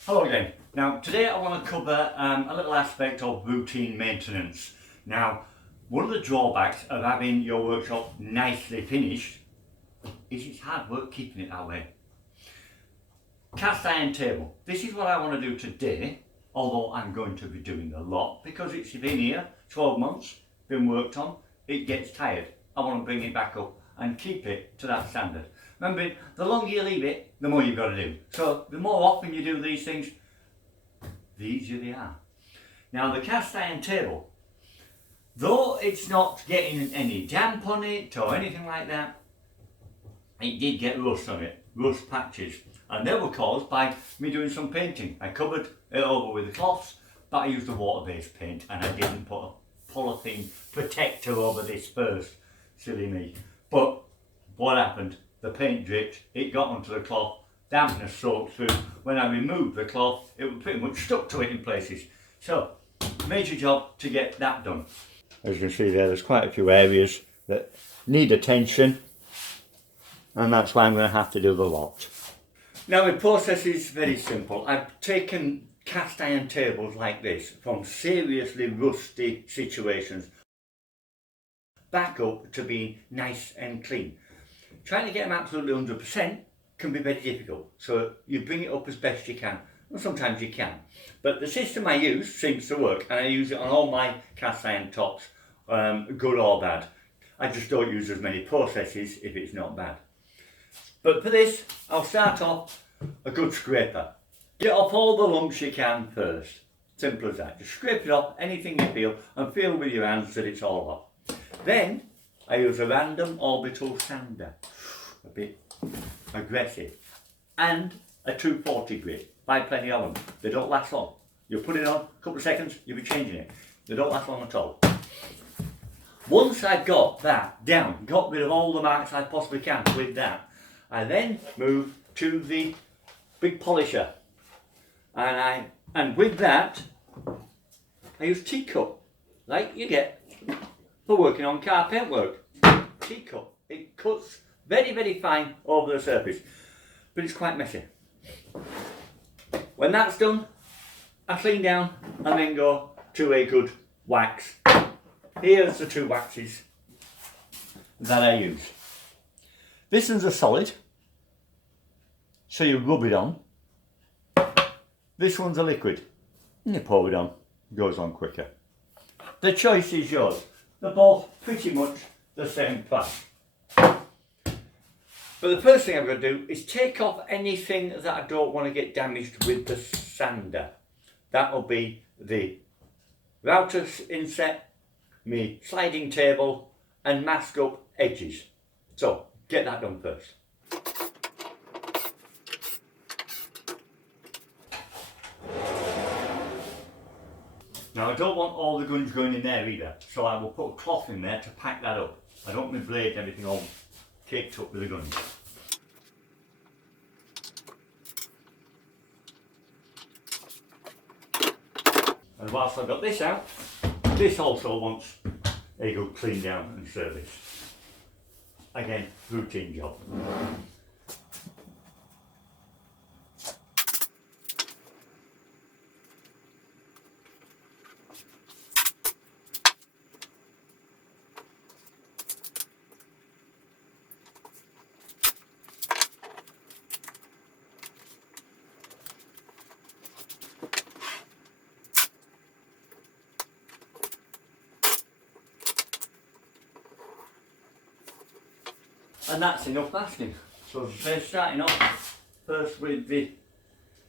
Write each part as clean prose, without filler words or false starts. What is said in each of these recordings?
Hello again. Now today I want to cover a little aspect of routine maintenance. Now one of the drawbacks of having your workshop nicely finished is it's hard work keeping it that way. Cast iron table. This is what I want to do today, although I'm going to be doing a lot because it's been here 12 months, been worked on, it gets tired. I want to bring it back up and keep it to that standard. Remember, the longer you leave it, the more you've got to do. So the more often you do these things, the easier they are. Now the cast iron table, though it's not getting any damp on it or anything like that, it did get rust on it, rust patches. And they were caused by me doing some painting. I covered it over with the cloths, but I used a water-based paint and I didn't put a polythene protector over this first. Silly me. But what happened? The paint dripped, it got onto the cloth, dampness soaked through. When I removed the cloth, it was pretty much stuck to it in places. So, major job to get that done. As you can see there's quite a few areas that need attention, and that's why I'm going to have to do the lot. Now the process is very simple. I've taken cast iron tables like this from seriously rusty situations back up to being nice and clean. Trying to get them absolutely 100% can be very difficult, so you bring it up as best you can, and sometimes you can. But the system I use seems to work, and I use it on all my cast iron tops, good or bad. I just don't use as many processes if it's not bad. But for this, I'll start off a good scraper. Get off all the lumps you can first. Simple as that. Just scrape it off, anything you feel, and feel with your hands that it's all off. Then, I use a random orbital sander. A bit aggressive. And a 240 grit. Buy plenty of them. They don't last long. You put it on, a couple of seconds, you'll be changing it. They don't last long at all. Once I've got that down, got rid of all the marks I possibly can with that, I then move to the big polisher, and with that I use teacup, like you get for working on car paint work. Teacup, it cuts very very fine over the surface, but it's quite messy. When that's done, I clean down and then go to a good wax. Here's the two waxes that I use. This one's a solid, so you rub it on. This one's a liquid, and you pour it on. It goes on quicker. The choice is yours. They're both pretty much the same price. But the first thing I'm going to do is take off anything that I don't want to get damaged with the sander. That will be the router inset, my sliding table, and mask up edges. So, get that done first. Now I don't want all the guns going in there either, so I will put a cloth in there to pack that up. I don't want my blade and everything all caked up with the guns. And whilst I've got this out, this also wants a good clean down and service. Again, routine job. And that's enough masking. So they're starting off first with the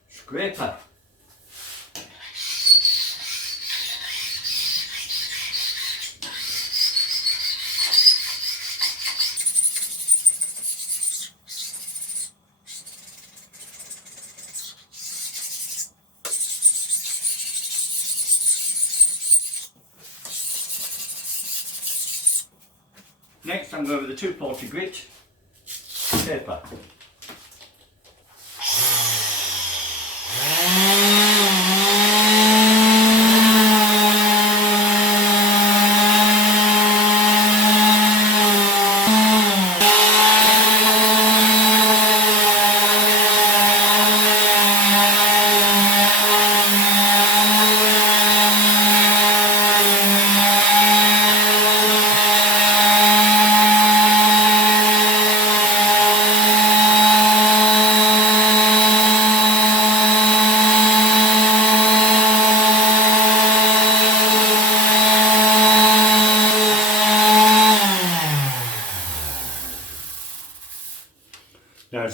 scraper. Next I'm going with the 240 grit paper.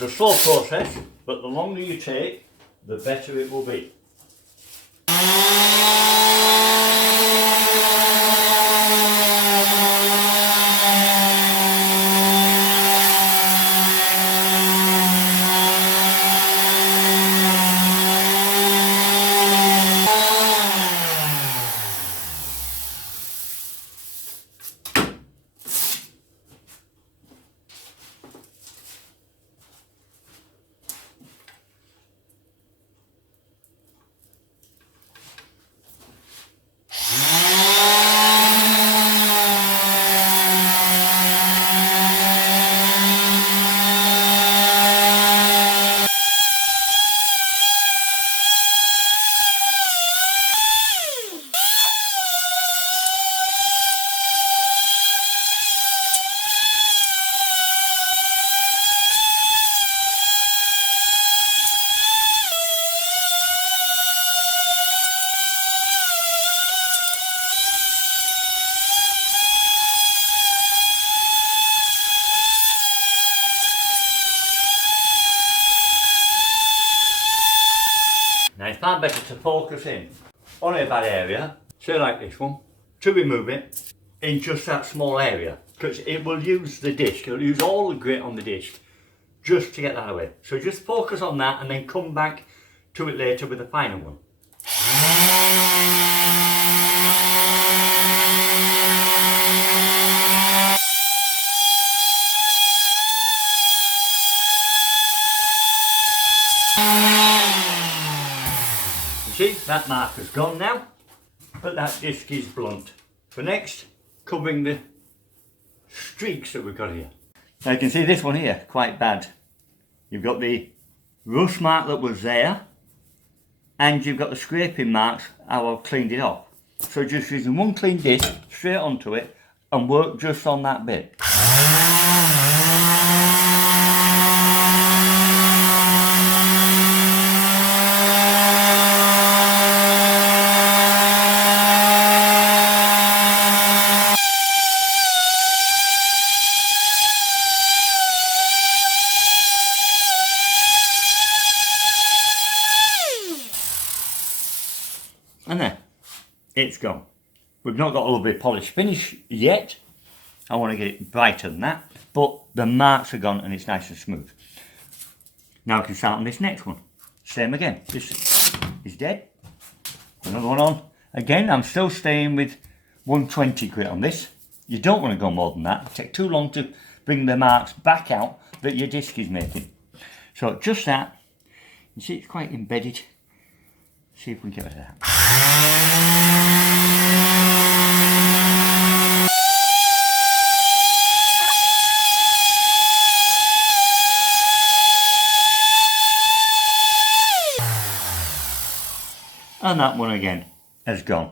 It's a slow process, but the longer you take, the better it will be. Now it's far better to focus in on a bad area, say like this one, to remove it in just that small area, because it will use the disc, it'll use all the grit on the disc just to get that away. So just focus on that and then come back to it later with the final one. See, that marker's gone now, but that disc is blunt. So next, covering the streaks that we've got here. Now you can see this one here, quite bad. You've got the rust mark that was there, and you've got the scraping marks how I've cleaned it off. So just using one clean disc straight onto it and work just on that bit. And there, it's gone. We've not got a lovely polished finish yet. I want to get it brighter than that, but the marks are gone and it's nice and smooth. Now we can start on this next one. Same again, this is dead. Another one on. Again, I'm still staying with 120 grit on this. You don't want to go more than that. It takes too long to bring the marks back out that your disc is making. So just that, you see it's quite embedded. See if we can get rid of that. And that one again has gone.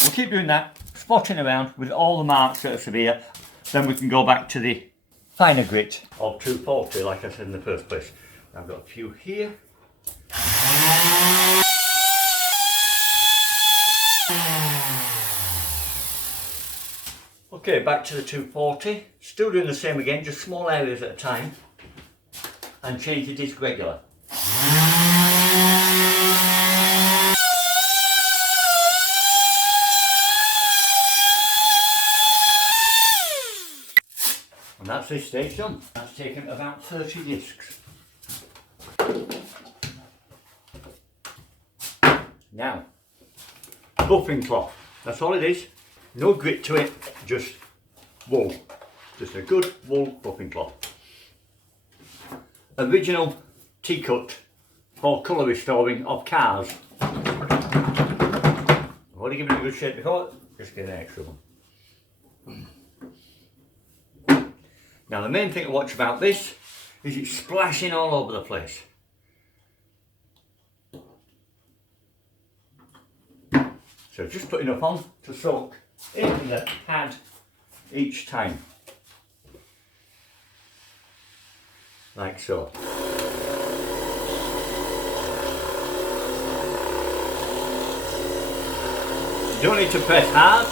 We'll keep doing that, spotting around with all the marks that are severe. Then we can go back to the finer grit of 240 like I said in the first place. I've got a few here. Okay, back to the 240, still doing the same again, just small areas at a time, and change the disc regular. And that's this stage done. That's taken about 30 discs. Now, buffing cloth, that's all it is. No grit to it, just wool. Just a good wool buffing cloth. Original T-cut for colour restoring of cars. I've already given it a good shape before, just get an extra one. Now the main thing to watch about this is it's splashing all over the place. So just put enough on to soak into the pad each time, like so. You don't need to press hard,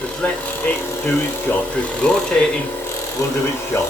just let it do its job. Just rotating will do its job.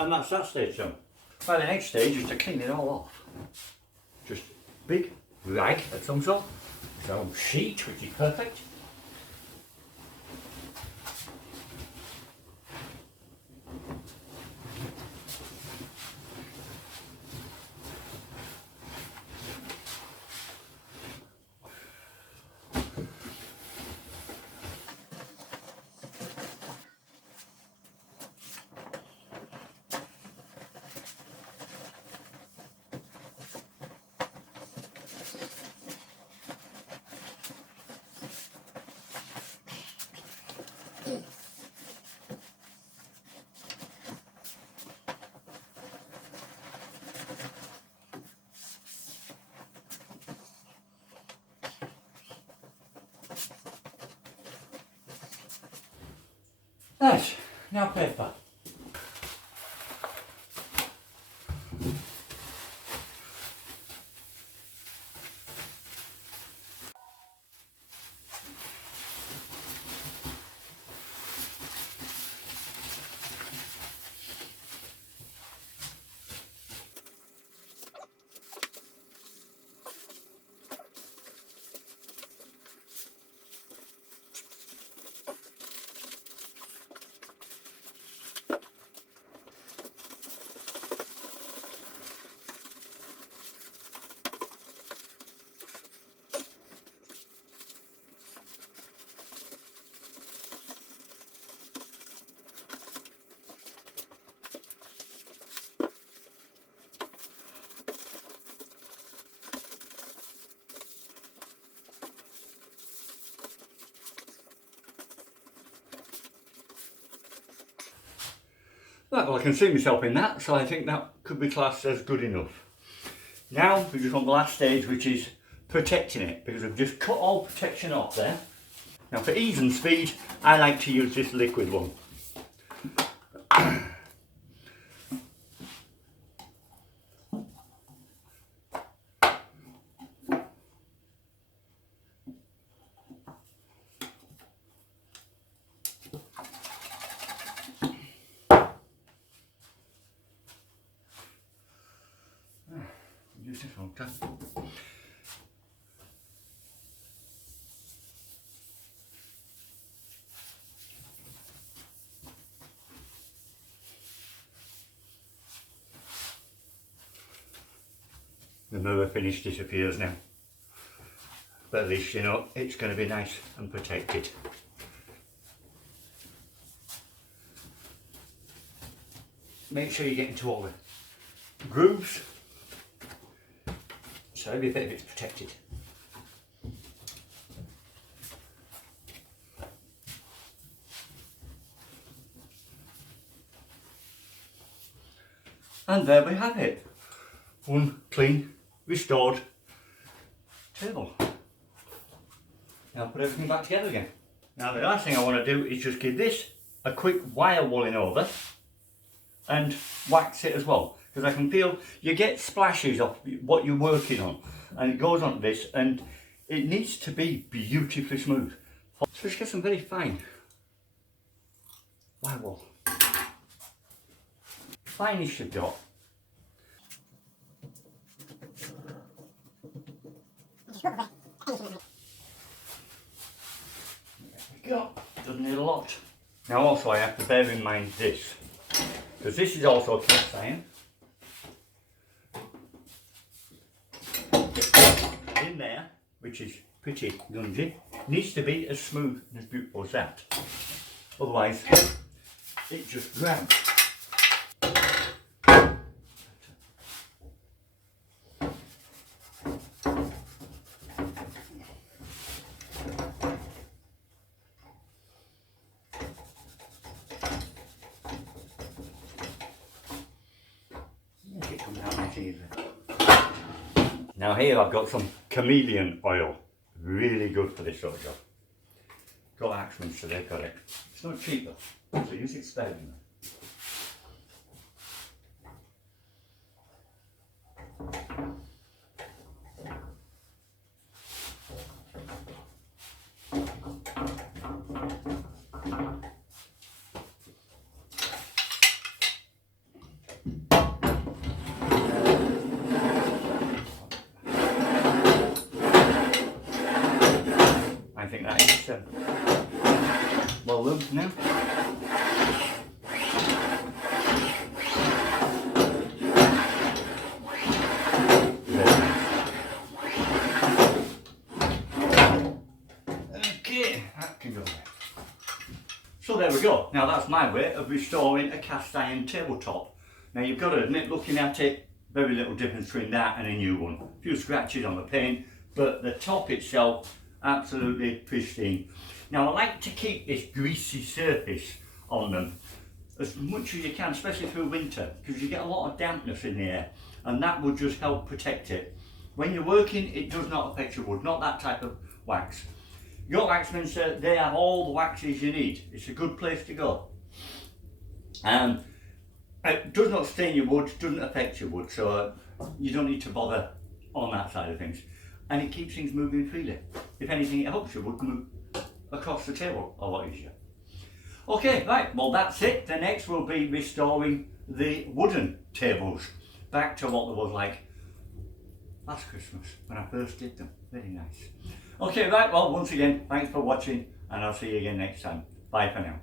And that's that stage done. Well, the next stage is to clean it all off. Just big rag of some sort, some sheet, which is perfect. Right, now paper. Right, well I can see myself in that, so I think that could be classed as good enough. Now we just want the last stage, which is protecting it, because I've just cut all protection off there. Now for ease and speed, I like to use this liquid one. Use this one, okay? The mirror finish disappears now. But at least you know it's going to be nice and protected. Make sure you get into all the grooves, so every bit of it's protected. And there we have it. One clean, restored table. Now put everything back together again. Now the last thing I want to do is just give this a quick wire wooling over and wax it as well, because I can feel you get splashes of what you're working on, and it goes on this and it needs to be beautifully smooth. So let's get some very fine wire wool. Finest you've got. There we go. Doesn't need a lot. Now also I have to bear in mind this, because this is also cast iron. In there, which is pretty lungy, needs to be as smooth and as beautiful as that. Otherwise, it just grabs. Now here I've got some chameleon oil, really good for this sort of job. Got Axeman, so they've got it. It's not cheap though, so use it sparingly. them. Well lubed now. Okay, that can go there. So there we go. Now that's my way of restoring a cast iron tabletop. Now you've got to admit, looking at it, very little difference between that and a new one. A few scratches on the paint, but the top itself, absolutely pristine. Now I like to keep this greasy surface on them as much as you can, especially through winter, because you get a lot of dampness in the air, and that will just help protect it. When you're working, it does not affect your wood, not that type of wax. York Waxminster, they have all the waxes you need. It's a good place to go. It does not stain your wood, doesn't affect your wood, so you don't need to bother on that side of things. And it keeps things moving freely. If anything, it helps your wood move across the table a lot easier. Okay, right, well that's it. The next will be restoring the wooden tables back to what they was like last Christmas when I first did them. Very nice. Okay, right, well once again, thanks for watching, and I'll see you again next time. Bye for now.